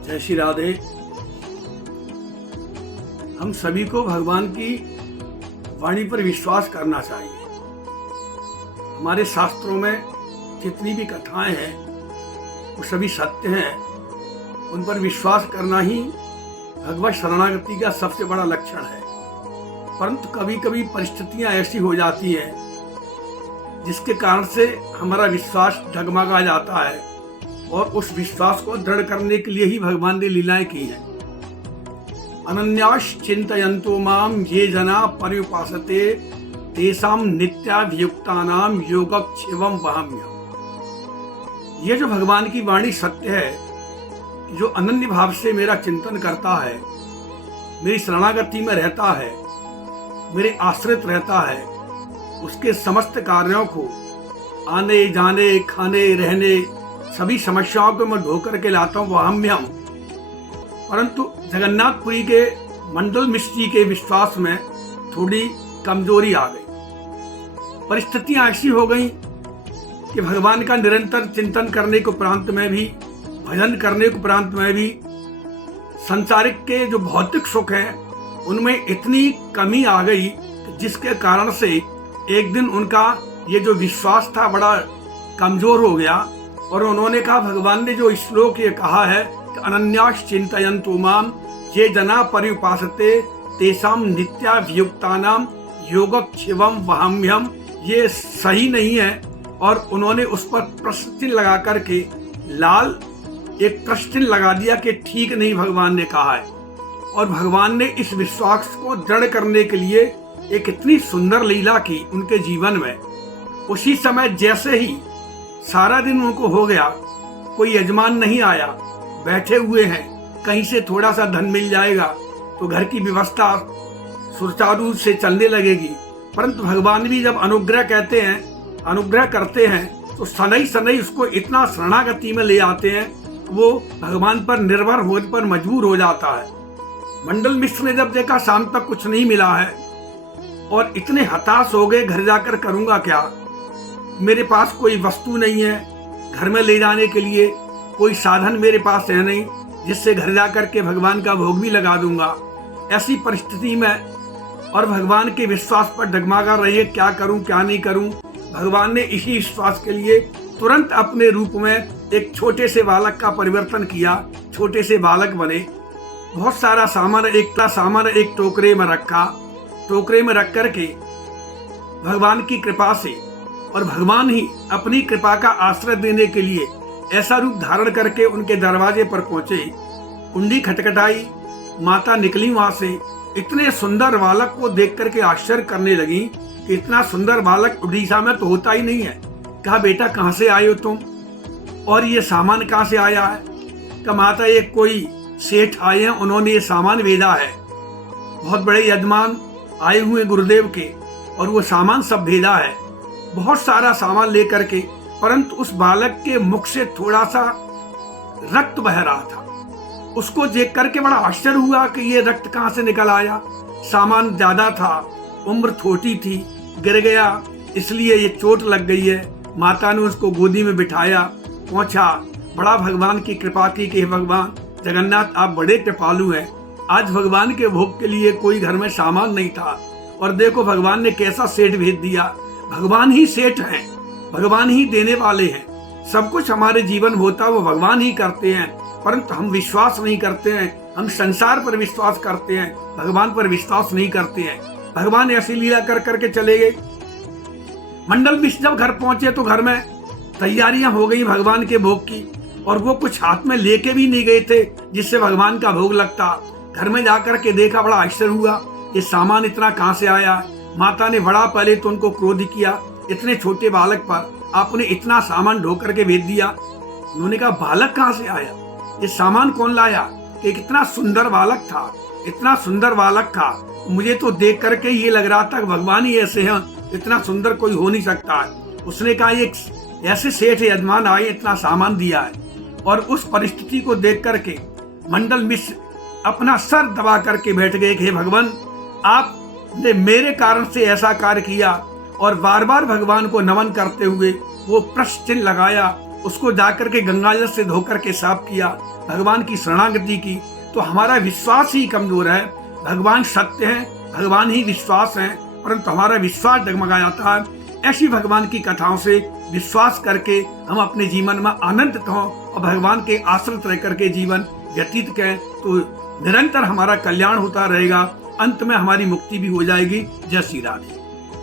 जय श्री राधे। हम सभी को भगवान की वाणी पर विश्वास करना चाहिए। हमारे शास्त्रों में जितनी भी कथाएं हैं वो सभी सत्य हैं। उन पर विश्वास करना ही भगवत शरणागति का सबसे बड़ा लक्षण है। परंतु कभी कभी परिस्थितियां ऐसी हो जाती हैं जिसके कारण से हमारा विश्वास डगमगा जाता है और उस विश्वास को दृढ़ करने के लिए ही भगवान ने लीलाएं की हैं। अनन्यास चिंतयन्तो माम ये जना पर्युपासते तेषां नित्याभियुक्तानां योगक्षेमं वहाम्यहम्। ये जो भगवान की वाणी सत्य है, जो अनन्य भाव से मेरा चिंतन करता है, मेरी शरणागति में रहता है, मेरे आश्रित रहता है, उसके समस्त कार्यों को आने जाने खाने रहने सभी समस्याओं को मैं ढो करके लाता हूँ वहाम्यहम्। परंतु जगन्नाथपुरी के मंडल मिश्र जी के विश्वास में थोड़ी कमजोरी आ गई। परिस्थितियां ऐसी हो गई कि भगवान का निरंतर चिंतन करने के उपरांत में भी, भजन करने के उपरांत में भी संसारिक के जो भौतिक सुख हैं उनमें इतनी कमी आ गई कि जिसके कारण से एक दिन उनका ये जो विश्वास था बड़ा कमजोर हो गया और उन्होंने कहा, भगवान ने जो श्लोक ये कहा है कि अनन्यास चिंतयन्तु माम ये जना पर्युपासते तेषां नित्याभियुक्तानां योगक्षेमं वहाम्यहम्, ये सही नहीं है। और उन्होंने उस पर प्रश्न चिन्ह लगा करके लाल एक प्रश्न चिन्ह लगा दिया कि ठीक नहीं भगवान ने कहा है। और भगवान ने इस विश्वास को दृढ़ करने के लिए एक इतनी सुंदर लीला की उनके जीवन में। उसी समय जैसे ही सारा दिन उनको हो गया, कोई यजमान नहीं आया, बैठे हुए हैं, कहीं से थोड़ा सा धन मिल जाएगा तो घर की व्यवस्था सुचारू से चलने लगेगी। परंतु भगवान भी जब अनुग्रह कहते हैं, अनुग्रह करते हैं तो सनई सनई उसको इतना शरणागति में ले आते हैं, वो भगवान पर निर्भर होने पर मजबूर हो जाता है। मंडल मिश्र ने जब देखा शाम तक कुछ नहीं मिला है और इतने हताश हो गए, घर जाकर करूंगा क्या, मेरे पास कोई वस्तु नहीं है, घर में ले जाने के लिए कोई साधन मेरे पास है नहीं जिससे घर जाकर के भगवान का भोग भी लगा दूंगा। ऐसी परिस्थिति में और भगवान के विश्वास पर डगमगा रही है, क्या करूं क्या नहीं करूं। भगवान ने इसी विश्वास के लिए तुरंत अपने रूप में एक छोटे से बालक का परिवर्तन किया। छोटे से बालक बने, बहुत सारा सामान एक टोकरे में रखा, टोकरे में रख करके भगवान की कृपा से और भगवान ही अपनी कृपा का आश्रय देने के लिए ऐसा रूप धारण करके उनके दरवाजे पर पहुंचे। कुंडी खटखटाई, माता निकली वहां से। इतने सुंदर बालक को देख करके आश्चर्य करने लगी कि इतना सुंदर बालक उड़ीसा में तो होता ही नहीं है। कहा, बेटा कहाँ से आए हो तुम और ये सामान कहाँ से आया है? कहा, माता ये कोई सेठ आए हैं, उन्होंने ये सामान भेजा है। बहुत बड़े यजमान आए हुए गुरुदेव के और वो सामान सब भेजा है, बहुत सारा सामान लेकर के। परंतु उस बालक के मुख से थोड़ा सा रक्त बह रहा था। उसको देख करके बड़ा आश्चर्य हुआ कि ये रक्त कहाँ से निकल आया। सामान ज्यादा था, उम्र छोटी थी, गिर गया इसलिए ये चोट लग गई है। माता ने उसको गोदी में बिठाया, पहुंचा, बड़ा भगवान की कृपा की कि भगवान जगन्नाथ आप बड़े कृपालु हैं। आज भगवान के भोग के लिए कोई घर में सामान नहीं था और देखो भगवान ने कैसा सेठ भेज दिया। भगवान ही सेठ हैं, भगवान ही देने वाले हैं। सब कुछ हमारे जीवन होता वो भगवान ही करते हैं, परंतु हम विश्वास नहीं करते हैं। हम संसार पर विश्वास करते हैं, भगवान पर विश्वास नहीं करते हैं। भगवान ऐसी लीला कर करके चले गए। मंडल मिश्र जब घर पहुंचे तो घर में तैयारियां हो गई भगवान के भोग की, और वो कुछ हाथ में लेके भी नहीं गए थे जिससे भगवान का भोग लगता। घर में जाकर के देखा, बड़ा आश्चर्य हुआ, ये सामान इतना कहाँ से आया। माता ने बड़ा पहले तो उनको क्रोध किया, इतने छोटे बालक पर आपने इतना सामान ढो करके भेज दिया। उन्होंने कहा, बालक कहाँ से आया, ये सामान कौन लाया? कि कितना सुंदर बालक था, इतना सुंदर बालक था, मुझे तो देख करके ये लग रहा था कि भगवान ही ऐसे हैं, इतना सुंदर कोई हो नहीं सकता है। उसने कहा, ये ऐसे सेठ यजमान आए, इतना सामान दिया है। और उस परिस्थिति को देख करके मंडल मिश्र अपना सर दबा करके बैठ गए कि हे भगवान, आपने मेरे कारण से ऐसा कार्य किया। और बार बार भगवान को नमन करते हुए वो प्रश्न चिन्ह लगाया उसको जाकर के गंगाजल से धोकर के साफ किया, भगवान की शरणागति की, तो हमारा विश्वास ही कमजोर है। भगवान सत्य है, भगवान ही विश्वास है, परंतु हमारा विश्वास डगमगा जाता है। ऐसी भगवान की कथाओं से विश्वास करके हम अपने जीवन में आनंदित हों और भगवान के आश्रित रह करके जीवन व्यतीत करें, तो निरंतर हमारा कल्याण होता रहेगा। अंत में हमारी मुक्ति भी हो जाएगी। जय श्री राधे।